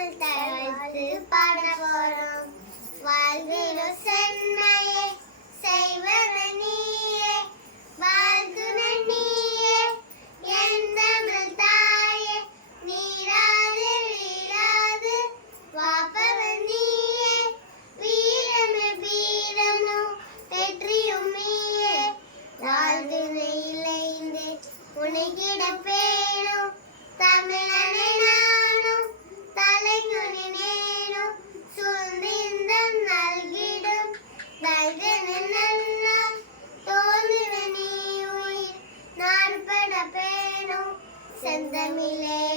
வானில் தழைத்து பாட போறோம் வாழ்விலும் சென்மையே செய்வன நீயே வாழ்குன நீயே என் தமிழ் தாயே நீராது வீராது வாப்பவ நீயே வீரமே வீரமோ வெற்றியும் நீயே. வாழ்குன இழைந்து உனக்கிட பேணும் தமிழனே செந்தமிழே உயிரே நடுத்தே